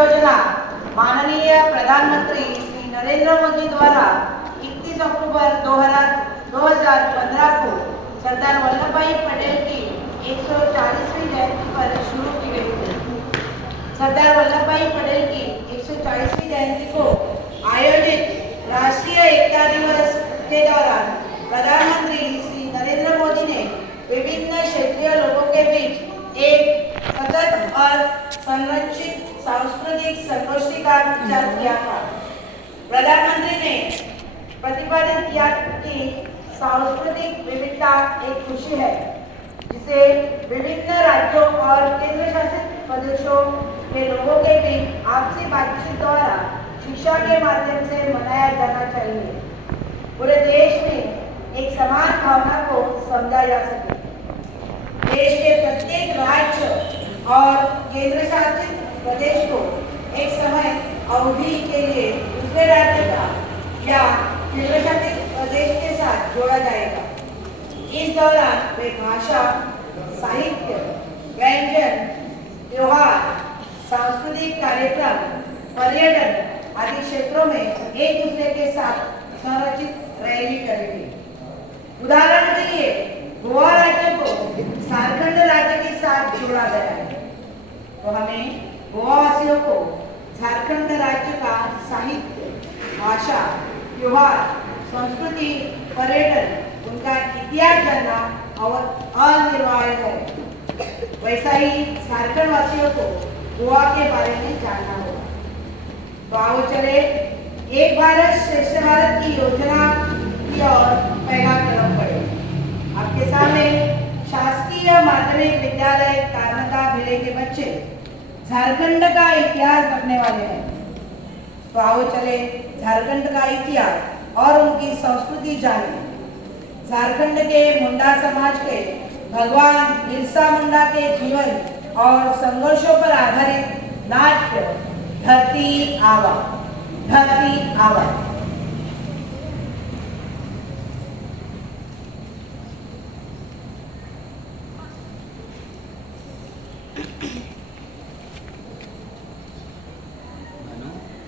योजना माननीय प्रधानमंत्री श्री नरेंद्र मोदी द्वारा 31 अक्टूबर 2015 को सरदार वल्लभ भाई पटेल की 140वीं जयंती पर शुरू की गई थी। सरदार वल्लभ भाई पटेल की 140वीं जयंती को आयोजित राष्ट्रीय एकता दिवस के दौरान प्रधानमंत्री श्री नरेंद्र मोदी ने विभिन्न क्षेत्रीय लोगों के बीच एक सतत और संरक्षित सांस्कृतिक संगोष्ठी का विचार किया था। प्रधानमंत्री ने प्रतिपादित किया कि सांस्कृतिक विविधता एक खुशी है जिसे विभिन्न राज्यों और केंद्र शासित प्रदेशों के लोगों के बीच आपसी बातचीत द्वारा शिक्षा के माध्यम से मनाया जाना चाहिए। पूरे देश में एक समान भावना को समझा जा सके। देश के प्रत्येक राज्य और केंद्र शासित प्रदेश को एक समय अवधि के लिए दूसरे राज्य का या केंद्र शासित प्रदेश के साथ जोड़ा जाएगा। इस दौरान वे भाषा, साहित्य, व्यंजन, त्योहार, सांस्कृतिक कार्यक्रम, पर्यटन आदि क्षेत्रों में एक दूसरे के साथ संरचित रैली करेंगे। उदाहरण के लिए गोवा राज्य को झारखंड राज्य के साथ जोड़ा गया है, तो हमें गोवा वासियों को झारखंड राज्य का साहित्य, भाषा, त्योहार, संस्कृति, पर्यटन, उनका इतिहास जानना और अनिवार्य है। वैसा ही झारखंड वासियों को गोवा के बारे में जानना होगा। तो आओ चले एक भारत श्रेष्ठ भारत की योजना की ओर पहला कदम बढ़े। आपके सामने शासकीय माध्यमिक विद्यालय कानका भिले के बच्चे झारखंड का इतिहास पढ़ने वाले हैं। तो आओ चले झारखंड का इतिहास और उनकी संस्कृति जाने। झारखंड के मुंडा समाज के भगवान बिरसा मुंडा के जीवन और संघर्षों पर आधारित नाट्य धरती आवा। धरती आवा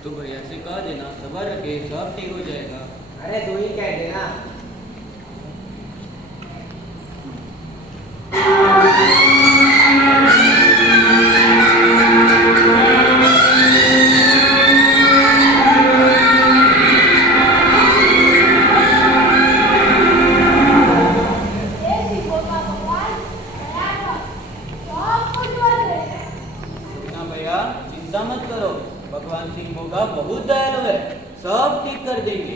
तो भैया से कह देना सबर रखे, सब ठीक हो जाएगा। अरे तू ही कह देना। भगवान सिंह होगा बहुत दयालु है, सब ठीक कर देंगे।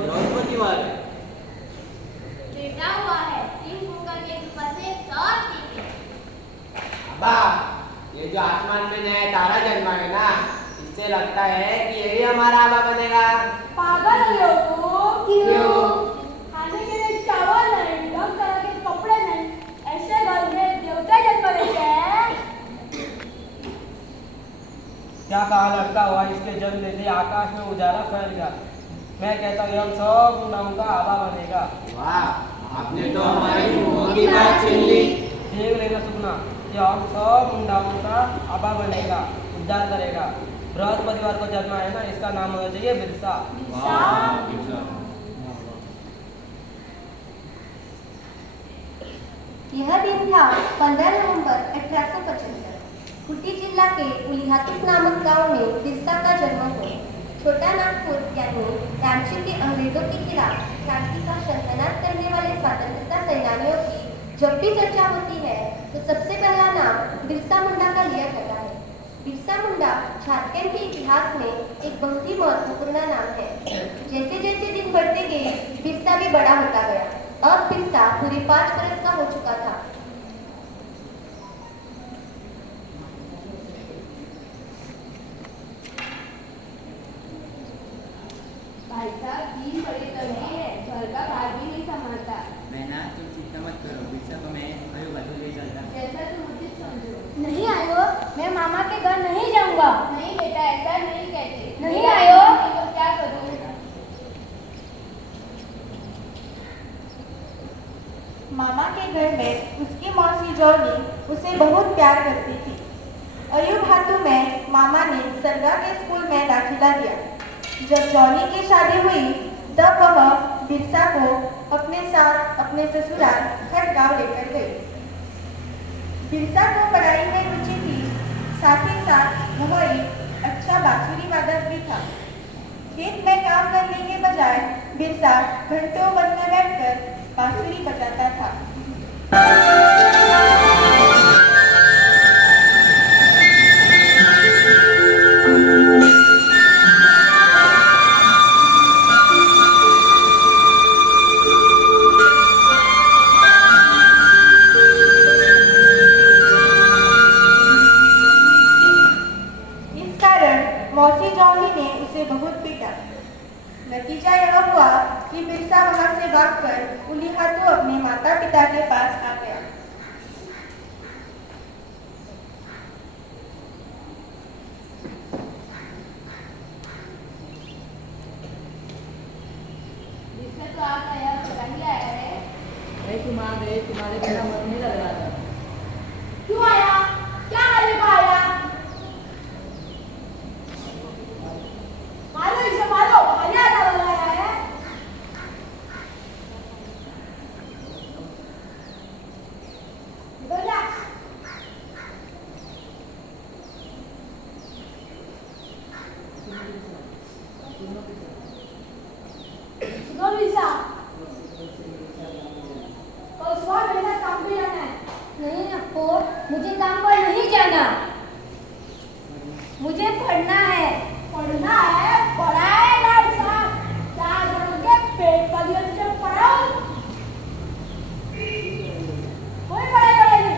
बृहस्पतिवार है। बेटा हुआ है सिंह होगा के कृपा से सब ठीक है। अब्बा, ये जो आसमान में नया तारा जन्मा है ना, इससे लगता है कि यही हमारा आबा बनेगा। पागल हो लोग। क्यों? खाने के लिए चावल नहीं, ढंग तरह के कपड़े नहीं, ऐसे घर में देवता जन्म लेते हैं। क्या कहा लगता हुआ इसके जन्म लेते आकाश में उजाला फैल गया। मैं कहता हूँ हम सब मुंडाओं का आबा बनेगा। वाह, आपने तो हमारी मुंह की बात छीन ली। देख लेना सुनना कि हम सब मुंडाओं का आबा बनेगा, उद्धार करेगा। बृहस्पतिवार को जन्मा है ना, इसका नाम होना चाहिए बिरसा। यह दिन था 15 नवंबर 1875। खूंटी जिला के उलिहातुर नामक गांव में बिरसा का जन्म हुआ। छोटा नागपुर यानी रांची के अंग्रेजों के खिलाफ क्रांति का शंखनाद करने वाले स्वतंत्रता सेनानियों की जब भी चर्चा होती है तो सबसे पहला नाम बिरसा मुंडा का लिया जाता है। बिरसा मुंडा झारखंड के इतिहास में एक बहुत ही महत्वपूर्ण नाम है। जैसे जैसे दिन बढ़ते गए बिरसा भी बड़ा होता गया। अब बिरसा पूरे 5 वर्ष का हो चुका था। भाई साहब 3 बड़ी तंगी है, घर का भार भी नहीं संभालता। बहना तुम चिंता मत करो, बिरसा को मैं आयो बाजू ले चलता। जैसा तुम उचित समझो। नहीं आयो, मैं मामा के घर नहीं जाऊंगा। नहीं बेटा, ऐसा नहीं कहते। नहीं आयो। तो क्या करूं? मामा के घर में उसकी मौसी जॉनी उसे बहुत प्यार करती थी। मथुरा के स्कूल में दाखिला लिया। जब जॉनी की शादी हुई तब वह बिरसा को अपने साथ अपने ससुराल खड़गांव लेकर गई। बिरसा को पढ़ाई में रुचि थी, साथ ही साथ वह एक अच्छा बांसुरी वादक भी था। खेत में काम करने के बजाय बिरसा घंटों वन में बैठकर बांसुरी बजाता था। इस कारण मौसी जॉनी ने उसे बहुत पीटा। नतीजा यह हुआ कि बिरसा वहां से भागकर उलीहातू अपने माता पिता के पास आ गया। बिरसा तो आ गया, पता नहीं आया है। अरे तुम आ गए, तुम्हारे बिना मन नहीं लग रहा था। क्यों आया? क्या करने को आया? मारो इसे, मारो, मर्यादा लगाया है। निकल जा। सुनो बिरसा, कल सुबह मेरे साथ काम पे जाना है। नहीं अप्पू, मुझे काम पर नहीं जाना। मुझे पढ़ना है। पढ़ना है? पढ़ाएगा साहब। 4 जनों के पेट पर दिया तुझे पढ़ाऊं? कोई पढ़ाएगा नहीं।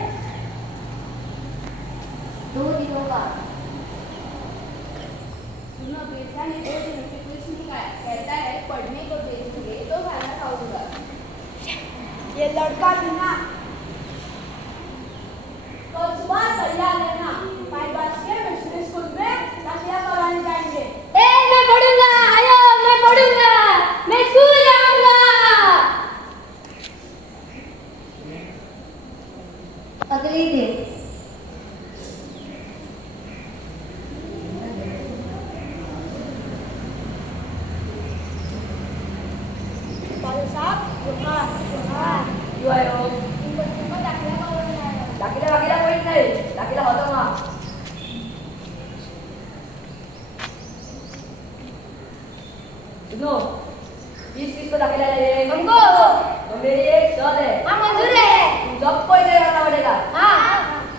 2 दिनों बाद। सुनो, बिरसा ने 2 दिनों से कुछ नहीं खाया। कहता है पढ़ने को भेजेंगे तो खाना खाऊंगा। ये लड़का भी ना कल सुबह तैयार रहना। पाइबास के मिशनरी स्कूल में दाखिला करवाने जाएंगे। मैं पढ़ूंगा, आयो मैं पढ़ूंगा, मैं स्कूल जाऊंगा। अगले दिन बाबू साहब, क्यों आए हो? इन बच्चों को दाखिला करवाने आया हूं। दाखिला कोई नहीं, दाखिला होता वहाँ। सुनो, किस को दाखिला ले? हमको। तो मेरी एक शर्त है। हाँ, मंजूर है। तुम सबको इसे करना पड़ेगा। हाँ।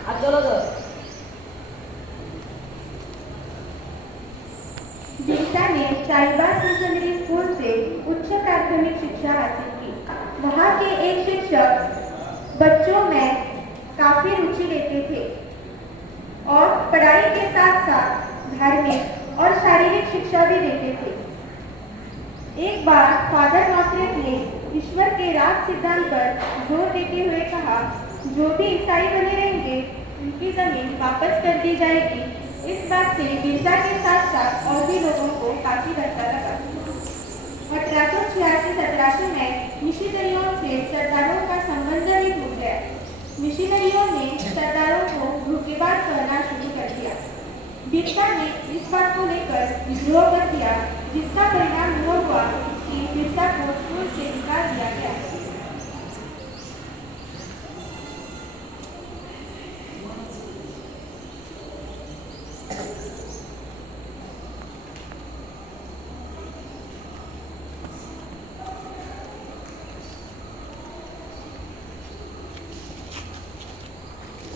अब चलो तो। बिरसा ने चाईबास मिशनरी स्कूल से उच्च प्राथमिक शिक्षा हासिल की। वहाँ के एक शिक्षक बच्चों में काफी रुचि लेते थे और पढ़ाई के साथ साथ धार्मिक और शारीरिक शिक्षा भी देते थे। एक बार फादर नॉकरेट ने ईश्वर के राज सिद्धांत पर जोर देते हुए कहा, जो भी ईसाई बने रहेंगे उनकी जमीन वापस कर दी जाएगी। इस बात से बिरसा के साथ साथ और भी लोगों को काफी धक्का लगा। 1886-17 में मिशनरियों से सरदारों का संबंध भी टूट गया। मिशनरियों ने सरदारों को धोखेबाज करना शुरू कर दिया। बिरसा ने इस बात को लेकर विद्रोह कर दिया, जिसका परिणाम यह हुआ कि बिरसा को स्कूल से निकाल दिया गया।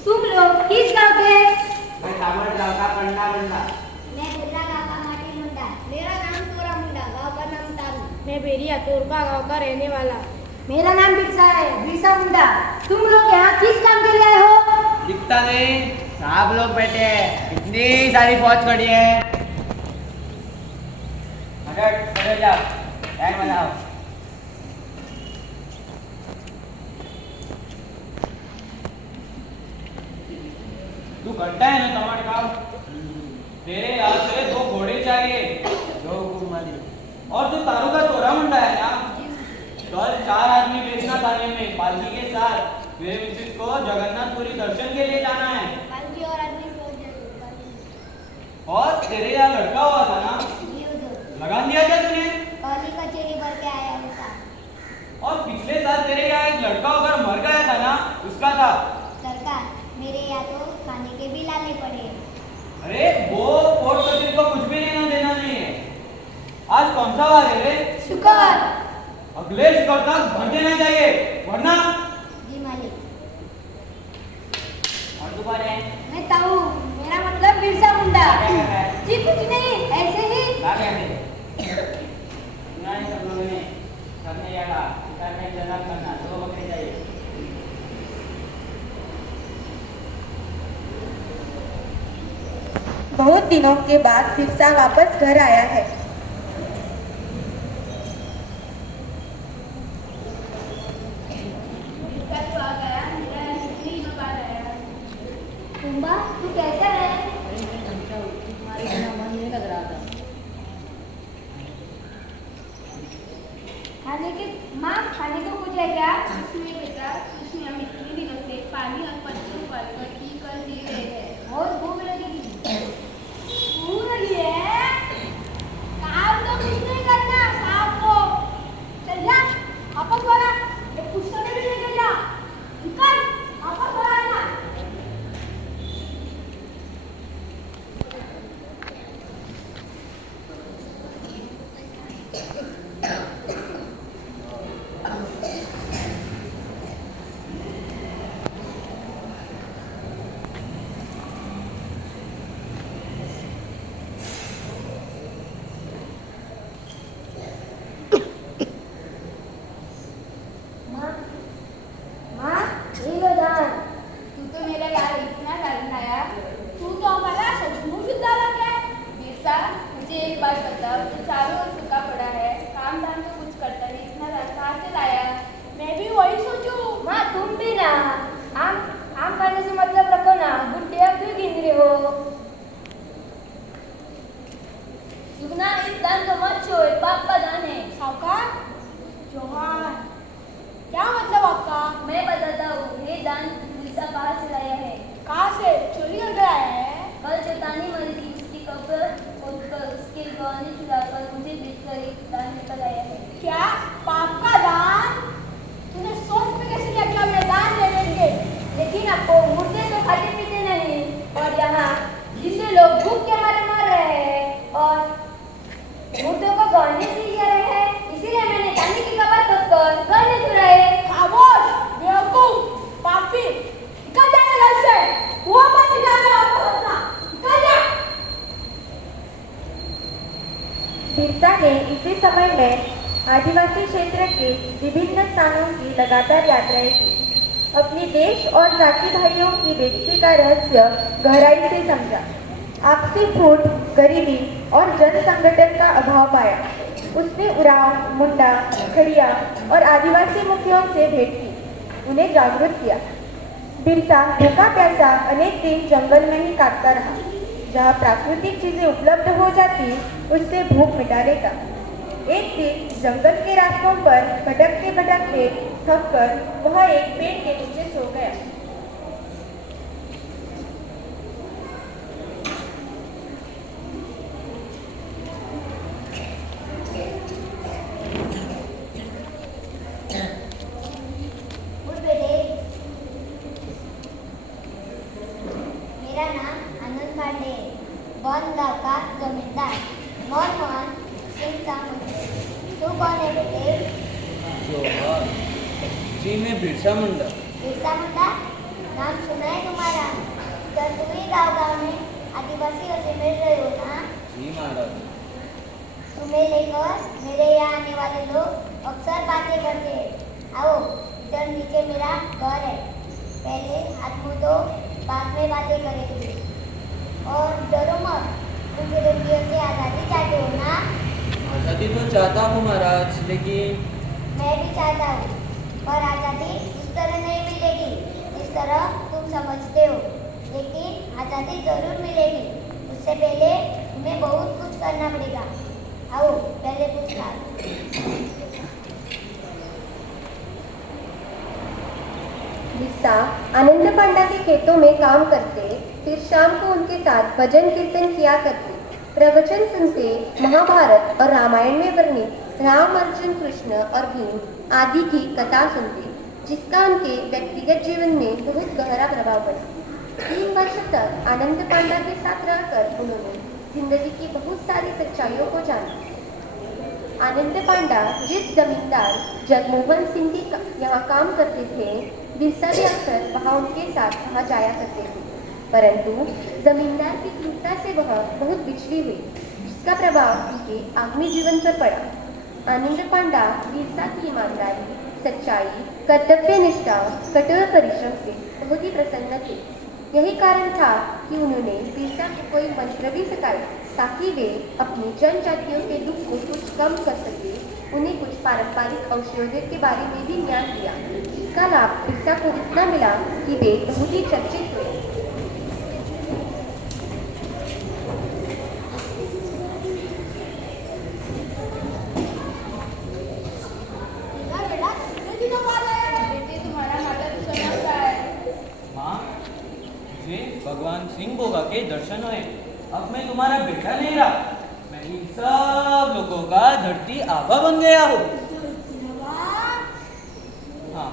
तुम लोग किस गांव के? मैं कामड़ गाँव का पंडा बंडा। मैं बुर्रा गांव का माटी मुंडा। मेरा नाम तोरा मुंडा, गांव का नाम तारू। मैं बेरिया तोरबा गांव का रहने वाला। मेरा नाम बिरसा है, बिरसा मुंडा। तुम लोग यहाँ किस काम के लिए आए हो? दिखता नहीं, साहब लोग बैठे हैं, इतनी सारी फौज खड़ी है। अरे जाओ, टाइम बनाओ। तू घंटा है ना टमाटर का? तेरे यहाँ से 2 घोड़े चाहिए। 2 कुमारी। और तू तारू का तोरा मुंडा है ना? कल 4 आदमी बेचना थाने में पालकी के साथ। मेरे मिसेस को जगन्नाथपुरी दर्शन के लिए जाना है। पालकी और आदमी और तेरे यहाँ लड़का हुआ था ना, जी हुजूर। लगान दिया क्या तूने? पहली कचेरी भर के आया हूँ साहब। और पिछले साल तेरे यहाँ एक लड़का होकर मर गया था ना, उसका था। सरकार, मेरे यहाँ तो खाने के भी लाने पड़े। अरे वो कोर्ट कचहरी को कुछ भी लेना देना नहीं है। आज कौन सा वार है रे? शुक्र। अगले शुक्र तक भर देना चाहिए, वरना जी मालिक। और तू कौन है? मैं ताऊ, मेरा मतलब बिरसा मुंडा। क्या कर रहा है? जी कुछ नहीं, ऐसे ही। क्या कहते? सुना है सब लोगों ने, सबने यह कहा कि घर में जन्नत करना, 2 बकरे चाहिए। बहुत दिनों के बाद बिरसा वापस घर आया है। बिरसा तू आ गया, मेरा कितनी दिनों बाद आया। कुंभा, तू कैसा है? तुम्हारे बिना मन नहीं लग रहा था। खाने के माँ, खाने को कुछ है क्या? इसमें बेटा, कुछ नहीं, हम इतने दिनों से पानी और पत्तों पर पी कर जी रहे हैं। बहुत भूख लगेगी। भूख लगी है? काम तो कुछ नहीं करना, साहब को। चल जा, वापस बोला। ये पुस्तकें भी लेके जा। निकल, वापस बोला है ना। माँ, माँ, ये लो दान। तू तो मेरा यार इतना डाल आया। तू तो हमारा सचमुच उद्धारक है। बिरसा, मुझे एक बात बता, तू चारों ओर सूखा पड़ा है, काम धाम तो कुछ करता नहीं, इतना रस कहाँ से लाया? मैं भी वही सोचूं। माँ, तुम भी ना आम आम खाने से मतलब रखो ना। बुढ़े अब क्यों गिन रहे हो? सुगना, इस दान को मत छोड़, बाप का दान है। सावकार, जोहार। क्या मतलब आपका? मैं बताता हूँ, ये दान बिरसा कहाँ से लाया है? कहाँ से चोरी कर गया है? कल चेतानी मरी थी, उसकी कब्र खोदकर उसके गहने चुराकर मुझे बेचकर एक दान लेकर आया है। क्या? पाप का दान? तूने सोच में कैसे किया कि हम ये दान ले लेंगे? लेकिन आपको मुर्दे तो खाते पीते नहीं, और यहाँ जिससे लोग भूख के मारे मर रहे हैं और मुर्दों को गहने दिए जा रहे हैं, इसीलिए मैंने चांदी की कबर खोदकर गहने चुराए। खामोश, बेवकूफ, पापी, निकल जा मेरे घर से। वो मत दिखाना आपको अपना, निकल जा। बिरसा ने इसी समय में आदिवासी क्षेत्र के विभिन्न स्थानों की लगातार यात्राएं की। अपने देश और जाति भाइयों की बेइज्जती का रहस्य गहराई से समझा। आपसी फूट, गरीबी और जन संगठन का अभाव पाया। उसने उरांव, मुंडा, खड़िया और आदिवासी मुखियों से भेंट की, उन्हें जागरूक किया। बिरसा भूखा प्यासा अनेक दिन जंगल में ही काटता रहा। जहाँ प्राकृतिक चीजें उपलब्ध हो जाती, उससे भूख मिटा लेता। एक दिन जंगल के रास्तों पर भटकते भटकते थक कर वह एक पेड़ के नीचे सो गया। उठ बेटे। मेरा नाम आनंद पांडे है, वन गांव का जमींदार मोहन सिंह का मुंडा। तू कौन है बेटे? जोहार जी, मैं बिरसा मुंडा। बिरसा मुंडा, नाम सुना है तुम्हारा? क्या तुम ही गाँव में आदिवासियों से मिल रहे हो ना? जी महाराज। तुम्हें लेकर मेरे यहाँ आने वाले लोग अक्सर बातें करते हैं। आओ, इधर नीचे मेरा घर है। पहले हाथ मुँह धो, बाद में बातें करेंगे। और डरो मत, तुम विरोधियों से आज़ादी चाहते हो ना? आज़ादी तो चाहता हूँ महाराज, लेकिन मैं भी चाहता हूँ, पर आज़ादी इस तरह नहीं मिलेगी जिस तरह तुम समझते हो। लेकिन आज़ादी जरूर मिलेगी, उससे पहले तुम्हें बहुत कुछ करना पड़ेगा। आओ, पहले कुछ खा लो। बिरसा आनंद पांडा के खेतों में काम करते, फिर शाम को उनके साथ भजन कीर्तन किया करते। प्रवचन सुनते महाभारत और रामायण में वर्णित राम, अर्जुन, कृष्ण और भीम आदि की कथा सुनते, जिसका उनके व्यक्तिगत जीवन में बहुत गहरा प्रभाव पड़ा। 3 वर्ष तक आनंद पांडा के साथ रहकर उन्होंने जिंदगी की बहुत सारी सच्चाइयों को जाना। आनंद पांडा जिस जमींदार जगमोहन सिंह के यहाँ काम करते थे, बिरसा भी अक्सर वहाँ उनके साथ वहाँ जाया करते थे, परंतु जमींदार की क्रूरता से वह बहुत बिछड़ी हुई, जिसका प्रभाव उनके आगामी जीवन पर पड़ा। आनंद पांडा बिरसा की ईमानदारी, सच्चाई, कर्तव्य निष्ठा, कठोर परिश्रम से बहुत ही प्रसन्न थे। यही कारण था कि उन्होंने बिरसा को कोई मंत्र भी सिखाया ताकि वे अपनी जनजातियों के दुख को कुछ कम कर सके। उन्हें कुछ पारंपरिक औषधियों के बारे में भी ज्ञान दिया। इसका लाभ बिरसा को इतना मिला कि वे बहुत ही चर्चित हुए। भगवान सिंह बोगा के दर्शन हुए। अब मैं तुम्हारा बेटा नहीं रहा, मैं इन सब लोगों का धरती आबा बन गया हूँ। हाँ,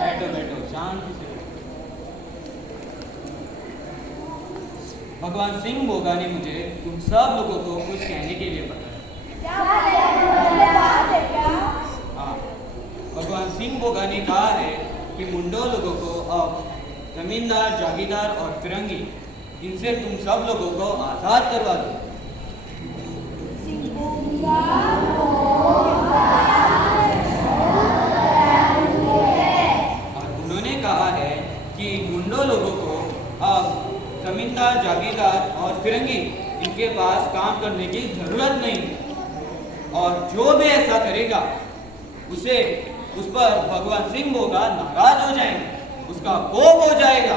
बैठो बैठो शांति से। भगवान सिंह बोगा ने मुझे तुम सब लोगों को कुछ कहने के लिए बताया। हाँ, भगवान सिंह बोगा ने कहा है कि मुंडो लोगों को अब जमींदार, जागीरदार और फिरंगी, इनसे तुम सब लोगों को आजाद करवा दो। और उन्होंने कहा है कि मुंडो लोगों को अब जमींदार, जागीरदार और फिरंगी, इनके पास काम करने की जरूरत नहीं। और जो भी ऐसा करेगा उस पर भगवान सिंह बोगा नाराज हो जाएंगे, उसका कोप हो जाएगा।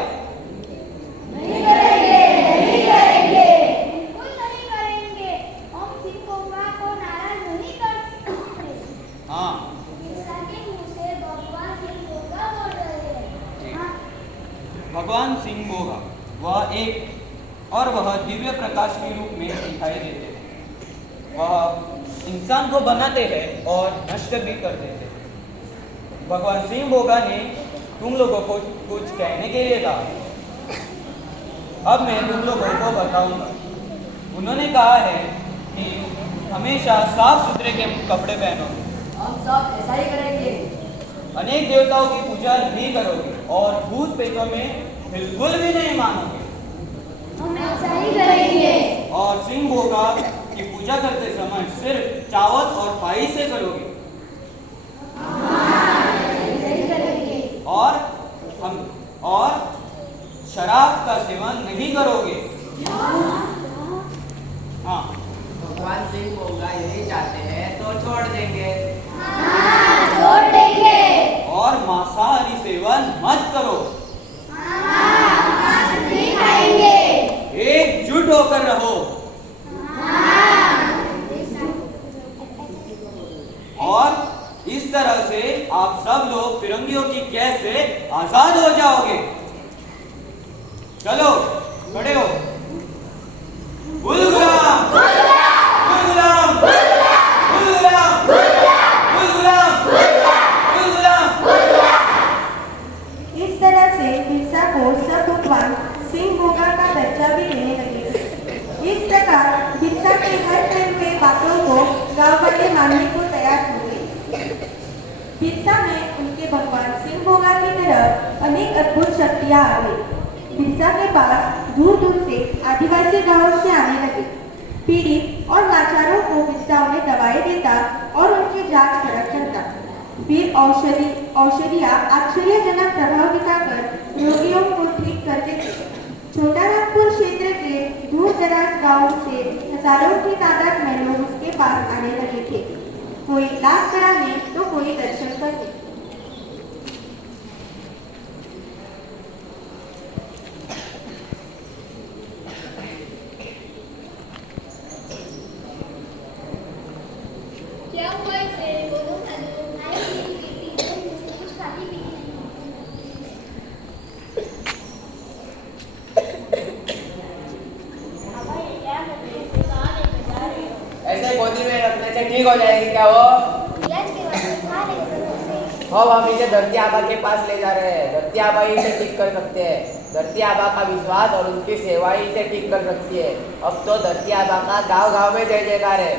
नहीं करेंगे, नहीं करेंगे, बिल्कुल नहीं करेंगे। हम सिंह बोगा को नाराज नहीं कर सकते। हाँ, बिरसा के मुंह से भगवान सिंह बोगा बोल रहे हैं। हाँ। भगवान सिंह बोगा वह दिव्य प्रकाश के रूप में दिखाई देते हैं। वह इंसान को बनाते हैं और नष्ट भी करते हैं। भगवान सिंह बोगा ने तुम लोगों को कुछ कहने के लिए कहा। अब मैं तुम लोगों को बताऊंगा। उन्होंने कहा है कि हमेशा साफ सुथरे के कपड़े पहनो। हम सब ऐसा ही करेंगे। अनेक देवताओं की पूजा नहीं करोगे और भूत प्रेतों में बिल्कुल भी नहीं मानोगे। हम ऐसा ही करेंगे। और सिंह बोगा की पूजा करते समय सिर्फ चावल और पाई से करोगे। और शराब का सेवन नहीं करोगे। हाँ, भगवान सिंह बोगा यही चाहते हैं तो छोड़ देंगे। हाँ, छोड़ देंगे। और मांसाहारी सेवन मत करो। हाँ, मांस नहीं खाएंगे। एकजुट होकर रहो। और इस तरह से आप सब लोग फिरंगियों की कैद से आजाद हो जाओगे। चलो खड़े हो। गुलगुलाम, गुलगुलाम, गुलगुलाम, गुलगुलाम, गुलगुलाम। इस तरह से बिरसा को सब भगवान सिंह बोगा का दर्जा भी देने लगे। इस प्रकार बिरसा के हर तरह के बातों को गांव वाले मानने को तैयार हो गए। बिरसा में उनके भगवान सिंह बोगा की तरह अनेक अद्भुत शक्तियां आ गई। बिरसा के पास दूर दूर से आदिवासी गांवों से आने लगे। पीड़ित और लाचारों को बिरसा उन्हें दवाई देता और उनकी जांच परख करता। फिर औषधियां आश्चर्यजनक प्रभाव दिखाकर रोगियों को ठीक करते थे। छोटा नागपुर क्षेत्र के दूर दराज गांवों से हजारों की तादाद में लोग उसके पास आने लगे थे। कोई लाभ कराने तो कोई दर्शन करने। क्या हुआ इसे? बोलो हेलो। नहीं मेरी बेटी, मुझसे कुछ खाती पीती नहीं। ठीक हो जाएगी क्या वो? यश के वचन खा लेंगे तो उसे अब हम इसे धरती आबा के पास ले जा रहे हैं। धरती आबा ही इसे ठीक कर सकते हैं। धरती आबा का विश्वास और उनकी सेवा ही इसे ठीक कर सकती है। अब तो धरती आबा का गांव गांव में जय जयकार है।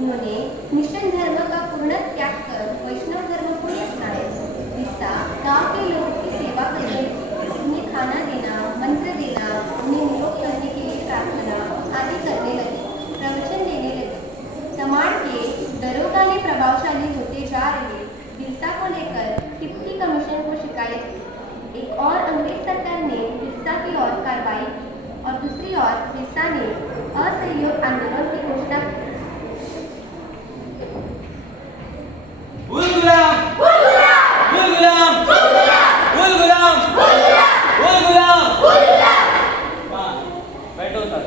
उन्होंने मिशन धर्म का पूर्ण त्याग कर वैष्णव धर्म को अपनाया। बिरसा गांव के लोगों की सेवा करने लगे, उन्हें खाना देना, मंत्र देना, उन्हें निरोग करने के लिए प्रार्थना आदि करने लगे, प्रवचन देने लगे। तमाड़ के दरोगा ने प्रभावशाली होते जा रहे बिरसा को लेकर डिप्टी कमीशन को शिकायत की। एक और अंग्रेज सरकार ने बिरसा की ओर कार्रवाई की और दूसरी ओर बिरसा ने असहयोग आंदोलन की घोषणा की। बैठो सर।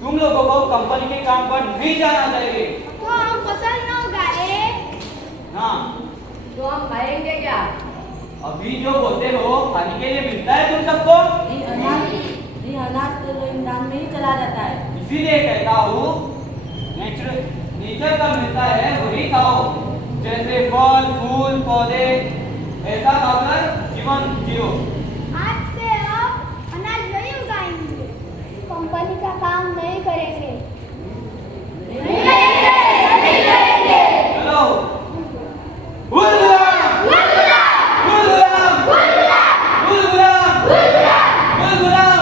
तुम लोगों को कंपनी के काम पर नहीं जाना चाहिए। तो हम फसल न उगाए हाँ, तो हम खाएंगे क्या? अभी जो बोलते हो खाने के लिए मिलता है तुम सबको? ये अनाज तो ईंधन में ही चला जाता है। इसीलिए कहता हूँ नेचर का मिलता है वही खाओ, जैसे फल फूल पौधे, ऐसा खाकर जीवन जियो। आज से अब अनाज नहीं उगाएंगे, कंपनी का काम नहीं करेंगे। चलो गुलाम गुलाम गुलाम गुलाम गुलाम।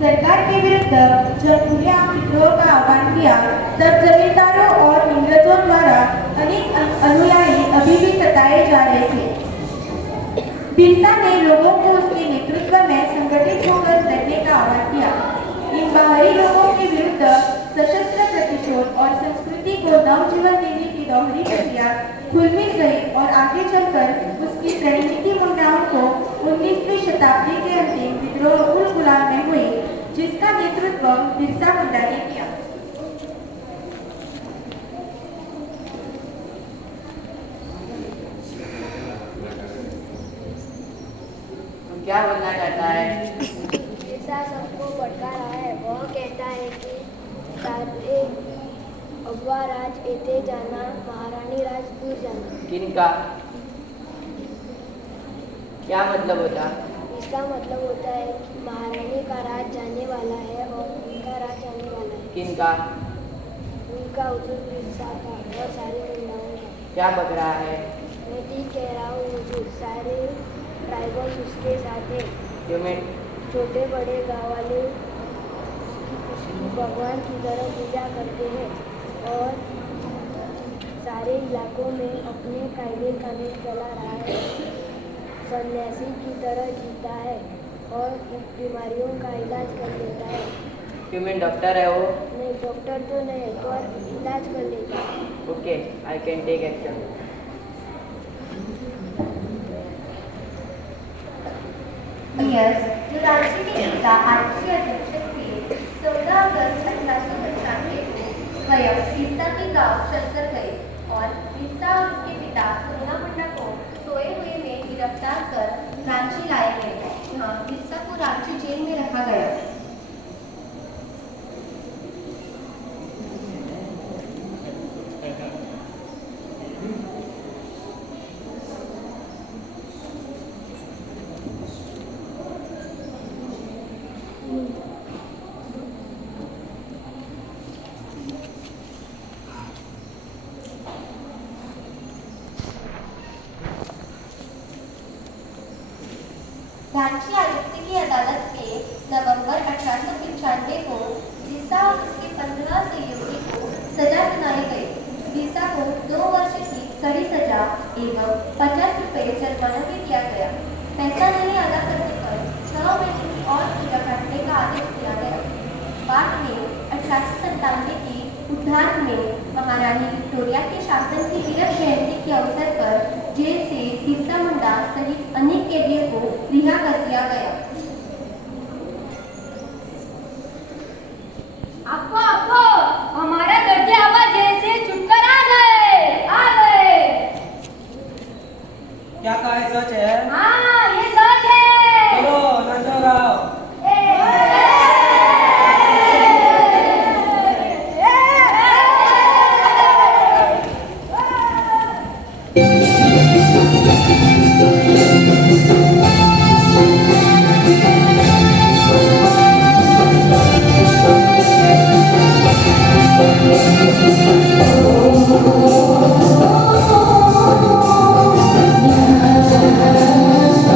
सरकार के विरुद्ध जब उन्हें विद्रोह का आह्वान किया तब जमींदारों और इंग्रजों द्वारा अनेक अनुयायी अभी भी सताए जा रहे थे। बिरसा ने लोगों को उसके नेतृत्व में संगठित होकर लड़ने का आह्वान किया। इन बाहरी लोगों के विरुद्ध सशस्त्र प्रतिशोध और संस्कृति को नवजीवन देने की दोहरी प्रक्रिया खुल मिल गई और आगे चलकर उसकी रणनीति मुंडाओं को 19वीं शताब्दी के अंतिम विद्रोह उल गुलाम में हुई, जिसका नेतृत्व बिरसा मुंडा ने किया। क्या बोलना चाहता है? बिरसा सबको भटका रहा है। वह कहता है कि सारे अगवा राज येते जाना, महारानी राज दूर जाना। किनका? क्या मतलब होता? इसका मतलब होता है कि महारानी का राज जाने वाला है और उनका राज आने वाला है। किनका? उनका हुजूर मिर्जा का और सारे मुंडाओं का। क्या बक रहा है? मैं ठीक कह रहा हूँ हुजूर, सारे ट्राइबल्स उसके साथ हैं। क्यों मैं छोटे बड़े गाँव वाले उसकी भगवान की तरह पूजा करते हैं और सारे इलाकों में अपने कायदे कानून चला रहा है, सन्यासी की तरह जीता है और बीमारियों का इलाज कर लेता है। क्यों मैं डॉक्टर है वो? नहीं, डॉक्टर तो नहीं पर इलाज कर लेता है। Okay, I can take action. Yes, जो रांची के पिता आरक्षी अध्यक्ष थे, 14 अगस्त 1895 को वयम बिरसा के गांव चलकर गए और बिरसा और उसके पिता सोना मुंडा को सोए हुए में गिरफ्तार कर रांची लाए गए। यहाँ बिरसा को रांची जेल में रखा गया। रांची आयुक्त की अदालत में नवंबर 1895 को बिरसा और उसके 15 सहयोगी को सजा सुनाई गई। बिरसा को 2 वर्ष की कड़ी सजा एवं 50 रुपये जुर्माना भी दिया गया। पैसा नहीं अदा करने पर 6 महीने की और सजा काटने का आदेश दिया गया। बाद में 1897 की उद्धार में महारानी विक्टोरिया के शासन की 100वीं जयंती के अवसर पर जेल से बिरसा मुंडा सहित अनेक कैदियों को रिहा कर दिया गया। आपको हमारा दर्जे आवाज जेल से छुटकर आ गए। क्या कहा है सच है? हाँ, ये सच है। चलो नाचो गाओ। Yeah.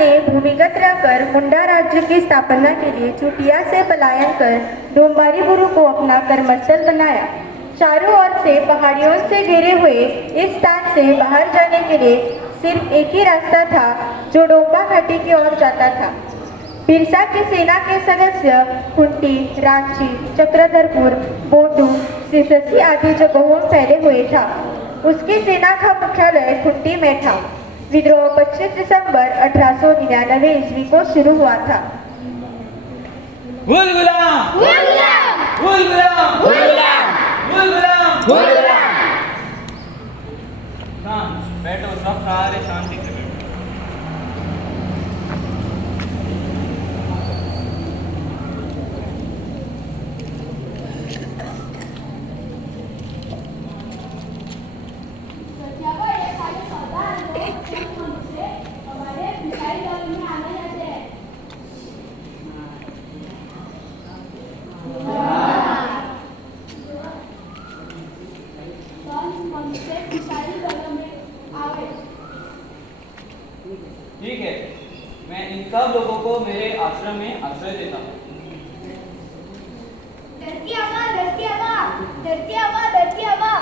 ने भूमिगत रहकर मुंडा राज्य की स्थापना के लिए चुटिया से पलायन कर डोंबारीपुरु को अपना कर्मस्थल बनाया। चारों ओर से पहाड़ियों से घिरे हुए इस स्थान से बाहर जाने के लिए सिर्फ एक ही रास्ता था जो डोंबा घाटी की ओर जाता था। बिरसा की सेना के सदस्य खुंटी, रांची, चक्रधरपुर, बोडू, सिससी आदि जगहों में फैले हुए था। उसकी सेना का मुख्यालय खुंटी में था। विद्रोह 25 दिसंबर 1899 ईस्वी को शुरू हुआ था। गुल गुलाम, गुल गुलाम, गुल गुलाम, गुल गुलाम, गुल गुलाम, गुल गुलाम। शांत बैठो, सब सारे शांति से बैठो। सत्यावा ये सारे सरदार लोग से हमारे भिखारी दल में आने जाते हैं। मन से भिखारी दल में आवे। ठीक है, मैं इन सब लोगों को मेरे आश्रम में आश्रय देता हूँ। धरती आबा, धरती आबा, धरती आबा, धरती आबा,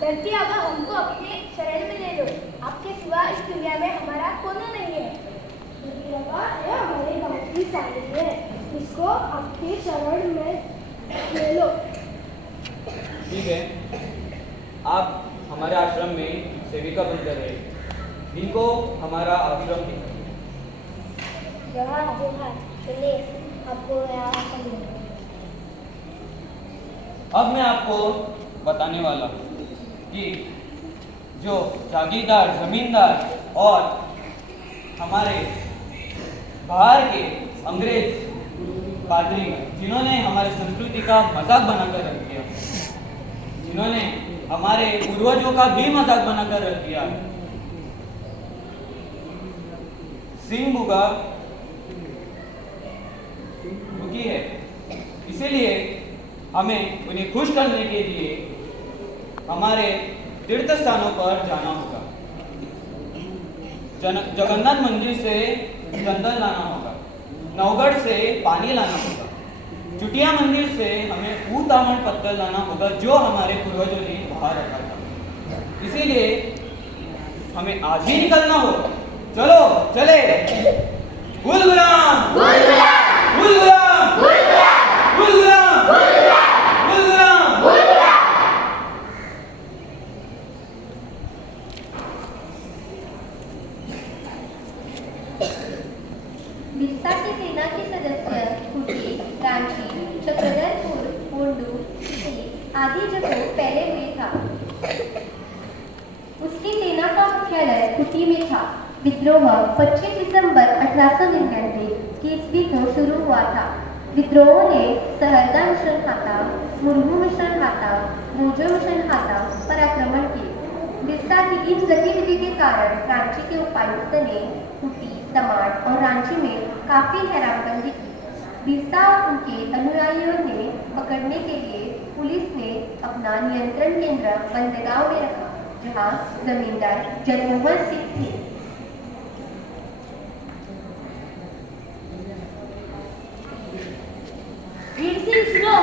धरती आबा, हमको अपने शरण में ले लो। आपके सिवा इस दुनिया में हमारा कोई नहीं है। धरती आबा, ये हमारे गांव की साड़ी है, इसको आपके शरण में ले लो। ठीक है, आप हमारे आश्रम में सेविका बनकर रहे, इनको हमारा आश्रम दिखाइए। जोहार जोहार, चलिए आपको यहाँ समझो। अब मैं आपको बताने वाला हूँ कि जो जागीरदार, जमींदार और हमारे बाहर के अंग्रेज पादरी, जिन्होंने हमारे संस्कृति का मजाक बनाकर रख दिया, जिन्होंने हमारे पूर्वजों का भी मजाक बनाकर रख दिया, सिंह बुगा दुखी है। इसीलिए हमें उन्हें खुश करने के लिए हमारे तीर्थ स्थानों पर जाना होगा। जगन्नाथ मंदिर से चंदन लाना होगा, नवगढ़ से पानी लाना होगा, चुटिया मंदिर से हमें ऊतामण पत्थर लाना होगा जो हमारे पूर्वजों ने बाहर रखा था। इसीलिए हमें आज ही निकलना हो। चलो चले। गुल गुलाम, गुल गुलाम, गुल गुलाम, गुल गुलाम, गुल गुलाम, गुल गुलाम, गुल गुलाम। गुल गुलाम। बिरसा की सेना के सदस्य खुटी, रांची, चक्रधरपुर, बोंडू, आदि जगहों पहले हुए था। उसकी सेना का मुख्यालय खुटी में था। विद्रोह 25 दिसंबर 1899 ईस्वी को शुरू हुआ था। विद्रोह ने सहरदा मिशन हाता, मुरहू मिशन हाता, मोजो मिशन हाता पर आक्रमण किए। बिरसा की इस गतिविधि के कारण रांची के उपायुक्त ने खुटी, तमाड़ और रांची में काफी हैरानबंदी की। बिरसा और उनके अनुयायियों ने पकड़ने के लिए पुलिस ने अपना नियंत्रण केंद्र बंदगांव में रखा, जहां जमींदार जनमोहन सिंह थे। वीर सिंह सुनो।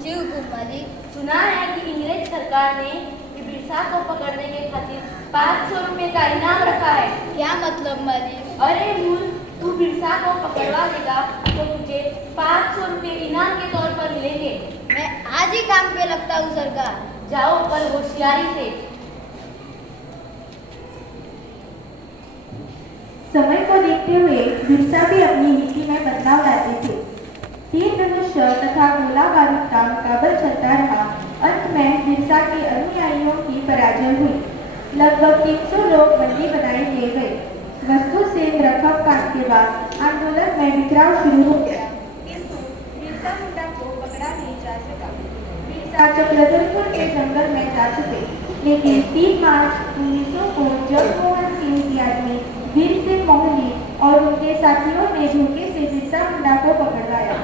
जी हुकुम मालिक। सुना है कि इंग्रेज सरकार ने बिरसा को पकड़ने के खातिर 500 रुपए का इनाम रखा है। क्या मतलब मालिक? अरे मूल, तू बिरसा को पकड़वा देगा तो तुझे 500 रुपए इनाम के तौर पर मिलेंगे। मैं आज ही काम पे लगता हूँ सरकार। जाओ पर होशियारी से। समय को देखते हुए बिरसा भी अपनी नीति में बदलाव लाते थे। तीर धनुष तथा गोला बारूद का मुकाबला चलता रहा। अंत में बिरसा के अनुयायियों की पराजय हुई। लगभग 300 लोग बंदी बनाए लिए गए। वस्तु सेन रकम कांड के बाद आंदोलन में बिखराव शुरू हो गया, किंतु बिरसा मुंडा को पकड़ा नहीं जा सका। बिरसा चक्रधरपुर के जंगल में जा चुके, लेकिन 3 मार्च 1900 को जगमोहन सिंह की आदमी वीर सिंह मोहनी और उनके साथियों ने धोखे से बिरसा मुंडा को पकड़वाया।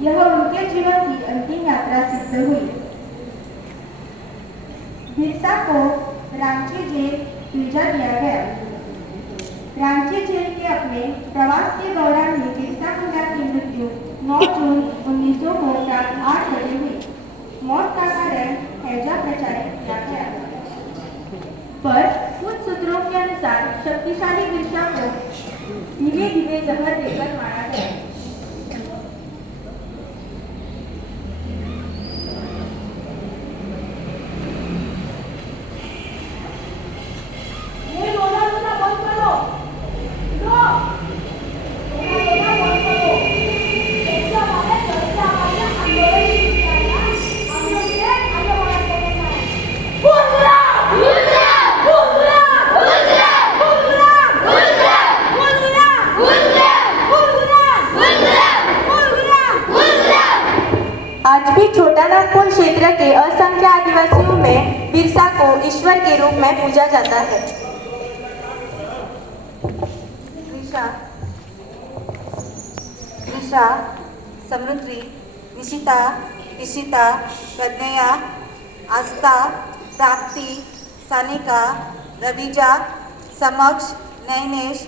यह उनके जीवन की अंतिम यात्रा सिद्ध हुई। बिरसा को रांची जेल भेजा दिया गया। रांची जेल के अपने प्रवास के दौरान ही बिरसा मुंडा की मृत्यु 9 जून 1900 को रात 8 बजे हुई। मौत का कारण हैजा प्रचारित किया गया, पर कुछ सूत्रों के अनुसार शक्तिशाली बिरसा को धीरे धीरे जहर देकर मारा गया। ये रोना रोना बंद करो। लो। रोना बंद करो। कैसे हमारे चर्चा वाले आंदोलन शुरू किया ना? हम लोग से आगे बढ़ा करना है। बुलबुला! बुलबुला! बुलबुला! बुलबुला! बुलबुला! बुलबुला! बुलबुला! बुलबुला! बुलबुला! बुलबुला! आज भी छोटा नागपुर क्षेत्र के असंख्य आदिवासियों में बिरसा को ईश्वर के रूप में पूजा जाता है। ऋषा, समृद्धि, निशिता, इशिता, प्रज्ञया, आस्था, प्राप्ति, सानिका, रविजा, समक्ष, नैनेश,